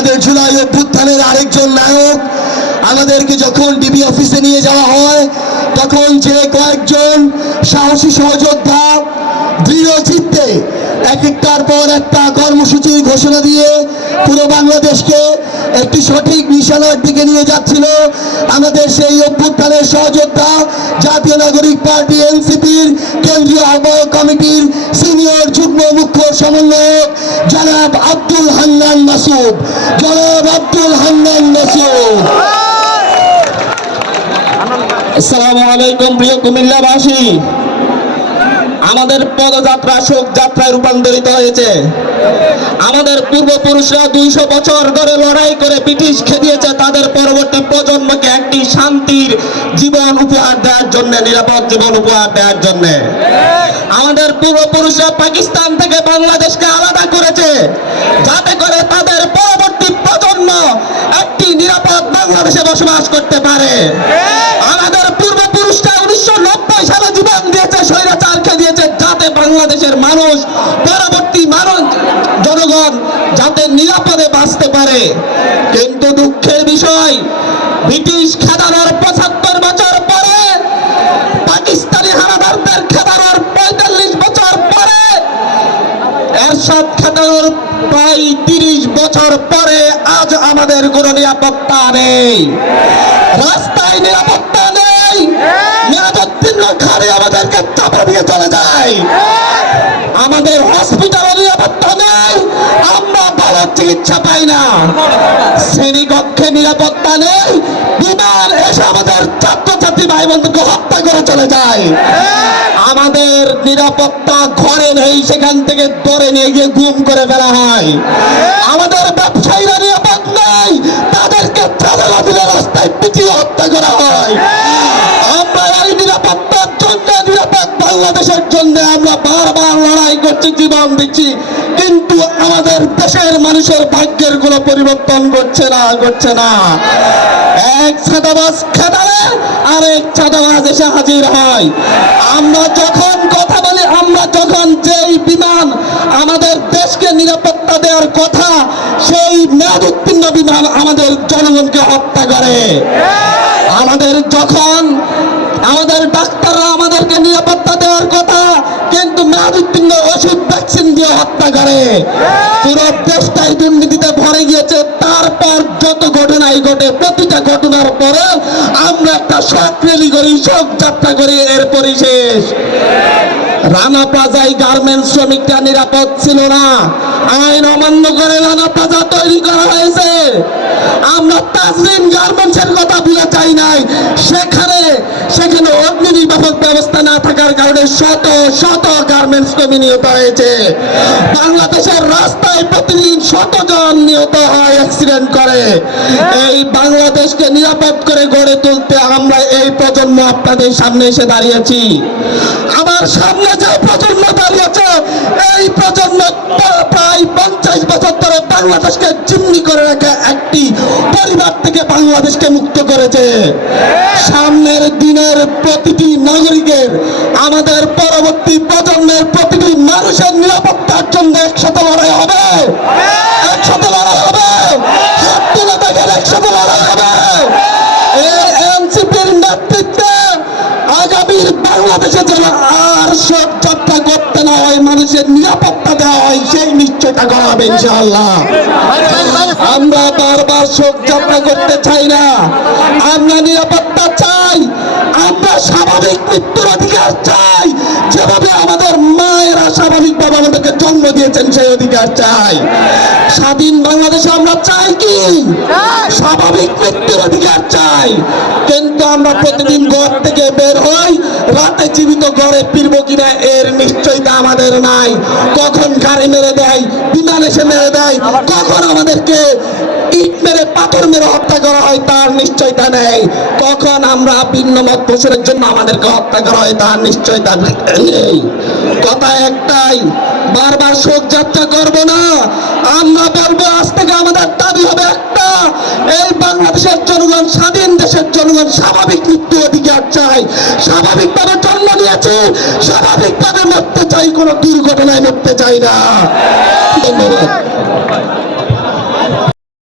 আমাদের জুলাই অভ্যুত্থানের আরেকজন নায়ক আমাদেরকে যখন ডিবি অফিসে নিয়ে যাওয়া হয়, তখন যে কয়েকজন সাহসী সহযোদ্ধা, দৃঢ় এক একটার পর একটা কর্মসূচি ঘোষণা দিয়ে পুরো বাংলাদেশকে একটি সঠিক নিশানার দিকে নিয়ে যাচ্ছিল আমাদের সেই অভ্যুত্থানের সহযোদ্ধা জাতীয় নাগরিক পার্টি এনসিপির কেন্দ্রীয় আহ্বায়ক কমিটির সিনিয়র যুগ্ম মুখ্য সমন্বয়ক জনাব আব্দুল হান্নান মাসুদ। জনাব আব্দুল হান্নান মাসুদ। আসসালামু আলাইকুম প্রিয় কুমিল্লাবাসী। আমাদের পদযাত্রা শোক যাত্রায় রূপান্তরিত হয়েছে। আমাদের পূর্বপুরুষরা দুইশো বছর ধরে লড়াই করে ব্রিটিশ খেদিয়েছে, তাদের পরবর্তী প্রজন্মকে একটি শান্তির জীবন উপহার দেওয়ার জন্য, নিরাপদ জীবন উপহার দেওয়ার জন্য। আমাদের পূর্বপুরুষরা পাকিস্তান থেকে বাংলাদেশকে আলাদা করেছে, যাতে করে তাদের পরবর্তী প্রজন্ম একটি নিরাপদ বাংলাদেশে বসবাস করতে পারে। যাতে বাংলাদেশের মানুষ পরবর্তী মানুষ, জনগণ যাতে নিরাপদে বাঁচতে পারে। কিন্তু দুঃখের বিষয়, ব্রিটিশ খেদানোর পঁচাত্তর বছর পরে, পাকিস্তানি হানাদারদের খেদানোর পঁয়তাল্লিশ বছর পরে, এরশাদ খেদানোর প্রায় তিরিশ বছর পরে আজ আমাদের কোনো নিরাপত্তা নেই। নেই খারে আমাদেরকে চাপা দিয়ে চলে যায়। আমাদের হসপিটালে নিরাপত্তা নেই। আমরা ভালো চিকিৎসা পাই না। শ্রেণীকক্ষে নিরাপত্তা নেই। বিমান এসে আমাদের ছাত্রছাত্রী ভাই বন্ধুকে হত্যা করে চলে যায়। আমাদের নিরাপত্তা ঘরে নেই, সেখান থেকে ধরে নিয়ে গিয়ে গুম করে ফেলা হয়। আমাদের ব্যবসায়ীরা নিরাপদ নেই। তাদেরকে চাঁদা রাস্তায় পিটিয়ে হত্যা করা হয়। আমরা বারবার লড়াই করছি, জীবন দিচ্ছি, কিন্তু আমাদের দেশের মানুষের ভাগ্যের কোনো পরিবর্তন করছে না করছে না। এক ছাদাবাজ খেদালে আরেক ছাদাবাজ এসে হাজির হয়। আমরা যখন কথা বলি, আমরা যখন যেই বিমান আমাদের দেশকে নিরাপত্তা দেওয়ার কথা, সেই মেয়াদ উত্তীর্ণ বিমান আমাদের জনগণকে হত্যা করে। আমাদের যখন, আমাদের ডাক্তাররা আমাদেরকে নিরাপত্তা কিন্তু ওষুধ ভ্যাকসিন দিয়ে হত্যা করে। পুরো দেশটাই দুর্নীতিতে ভরে গিয়েছে। তারপর যত ঘটনাই ঘটে, প্রতিটা ঘটনার পরে আমরা একটা শোক রেলি করি, শোক যাত্রা করি, এর পরিশেষ। রানা প্লাজায় গার্মেন্টস শ্রমিকরা নিরাপদ ছিল না। আইন অমান্য করে রানা প্লাজা তৈরি করা হয়েছে। আমরা তাজরিন গার্মেন্টসের কথা ভুলে চাই নাই। সেখানে নির্বাপক ব্যবস্থা না থাকার কারণে শত শত গার্মেন্টস কর্মী নিহত হয়েছে। বাংলাদেশের রাস্তায় প্রতিদিন শতজন নিহত হয় অ্যাক্সিডেন্ট করে। এই বাংলাদেশকে নিরাপদ করে গড়ে তুলতে আমরা এই প্রজন্ম আপনাদের সামনে এসে দাঁড়িয়েছি। আমার সামনে যে প্রজন্ম দাঁড়িয়েছে, এই প্রজন্ম বাংলাদেশকে চিমনি করে রাখা একটি পরিবার থেকে বাংলাদেশকে মুক্ত করেছে। সামনের দিনের প্রতিটি নাগরিকের, আমাদের পরবর্তী প্রজন্মের প্রতিটি মানুষের নিরাপত্তার জন্য একসাথে লড়াই হবে। একসাথে লড়াই হবে। হাত তুলে আগামীর বাংলাদেশে যাত্রা হয় মানুষের নিরাপত্তা দেওয়া হয় সেই নিশ্চয়তা করা হবে ইনশাআল্লাহ। আমরা বারবার শোক যাত্রা করতে চাই না। আমরা নিরাপত্তা চাই, আমরা স্বাভাবিক মৃত্যুর অধিকার চাই। দিয়েছেন সেই অধিকার চাই। স্বাধীন বাংলাদেশে আমরা চাই কি? স্বাভাবিক মৃত্যুর অধিকার চাই। কিন্তু আমরা প্রতিদিন ঘর থেকে বের হই রাতে জীবিত ঘরে ফিরবো কিনা এর নিশ্চয়তা আমাদের নাই। কখন গাড়ি মেরে দেয় বিমান এসে মেরে দেয় কখন আমাদেরকে ইট মেরে পাথর মেরে হত্যা করা হয় তার নিশ্চয়তা নেই। কখন আমরা ভিন্ন মত পোষণের জন্য আমাদেরকে হত্যা করা হয় তার নিশ্চয়তা নেই। কথা একটাই বারবার শোক যাত্রা করব না। আমরা বলব, আজ থেকে আমাদের দাবি হবে একটা, এই বাংলাদেশের জনগণ স্বাধীন দেশের জনগণ স্বাভাবিক মৃত্যু অধিকার চাই স্বাভাবিকভাবে জন্ম নিয়েছে, স্বাভাবিকভাবে মরতে চাই, কোনো দুর্ঘটনায় মরতে চাই না। ধন্যবাদ।